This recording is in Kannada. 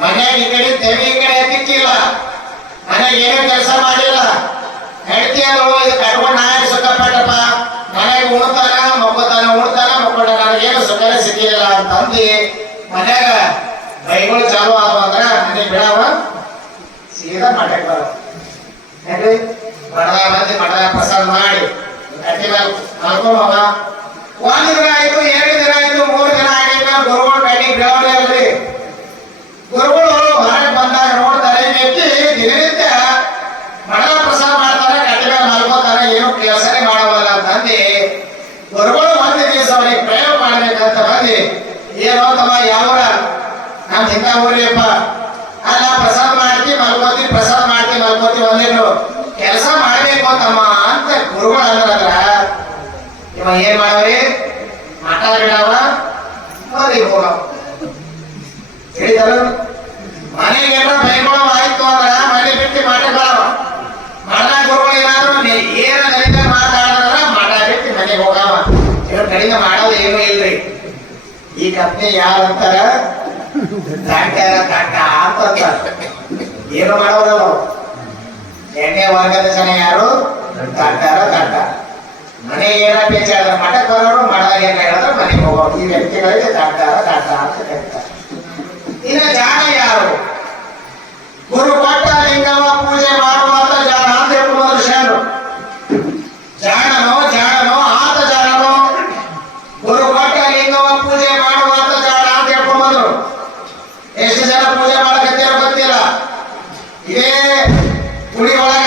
ಮನ್ಯಾಗ ಈ ಕಡೆ ತೆರಿಗೆ ಈ ಕಡೆ ಎತ್ತಿಕ್ಕಿಲ್ಲ ಮನ್ಯಾಗ ಏನೂ ಕೆಲಸ ಮಾಡಿಲ್ಲ. ಹೆಂಡತಿ ಅಂದಳು ಇದು ಕಟ್ಕೊಂಡು ನಾನು ಸುಖಪಟ್ಟಪ್ಪ. ಮನ್ಯಾಗ ಉಣ್ತಾನ ಮಕ್ಕೋತಾನ ಉಣ್ತಾನ, ಮಕ್ಕೊಂಡ ನನಗೇನು ಸುಖ ಸಿಕ್ಕಿಲ್ಲ ಅಂತಂದು ಮನ್ಯಾಗ ಬೈಗಳು ಚಾಲು ಆದವು ಅಂದ್ರ ಮನೆ ಬಿಡವ. ಸೀದಾ ಮಠಕ್ಕೆ ಬರೋ. ಹೇಳಿ ಮಠದ ಮಂದಿ ಮಠದ ಪ್ರಸಾದ ಮಾಡಿ. ಕಟ್ಟಿ ಮೇಲೆ ಮಲ್ಕೊಂಬವ ಏನು ಕೆಲಸನೇ ಮಾಡವಲ್ಲ ಅಂತಂದು ಗುರುಗಳು ಒಂದು ದಿವಸ ಅವರಿಗೆ ಪ್ರಯೋಗ ಮಾಡ್ಬೇಕಂತ ಬಂದು. ಏನೋ ತಮ್ಮ ಯಾವರ? ನಮ್ ಹಿಂಗ ಊರಿಯಪ್ಪ ಅಲ್ಲ, ಪ್ರಸಾದ ಮಾಡ್ತಿ, ಮಲ್ಕೋತಿ, ಪ್ರಸಾದ ಮಾಡ್ತಿ, ಮಲ್ಕೋತಿ ಒಂದೇನು ಕೆಲಸ ಮಾಡ್ಬೇಕು ತಮ್ಮ ಅಂತ ಗುರುಗಳು ಅಂದ್ರಲ್ಲ ಇವ ಏನ್ ಮಾಡವ್ರಿ? ಮಾತಾಡ್ಬಿಡವ ಹೋಗವ ಹೇಳಿದಲ್ಲ ಕಡಿಮೆ ಮಾಡೋದು ಏನೂ ಇಲ್ರಿ? ಈ ಕಂಪ್ನಿ ಯಾರು ಅಂತಾರ? ದಾಟ್ಯಾರ ದಾಟ ಅಂತ. ಏನು ಮಾಡೋದಲ್ಲ. ಎಣ್ಣೆ ವರ್ಗದ ಜನ ಯಾರು? ದಾಟ್ಯಾರ ದಾಟ ಮನೆ ಏನ ಹೇಳಿದ್ರೆ ಮಠಕ್ಕೆ ಬರೋರು ಮಾಡೋ ಏನ ಹೇಳಿದ್ರೆ ಮನೆಗೆ ಹೋಗೋರು ಈ ವ್ಯಕ್ತಿಗಳಿಗೆ ದಾಟ್ಯಾರ ದಾಟ ಅಂತ ಕರೀತಾರೆ. ಇನ್ನು ಜಾಣ ಯಾರು? ಗುಡಿ ಒಳಗ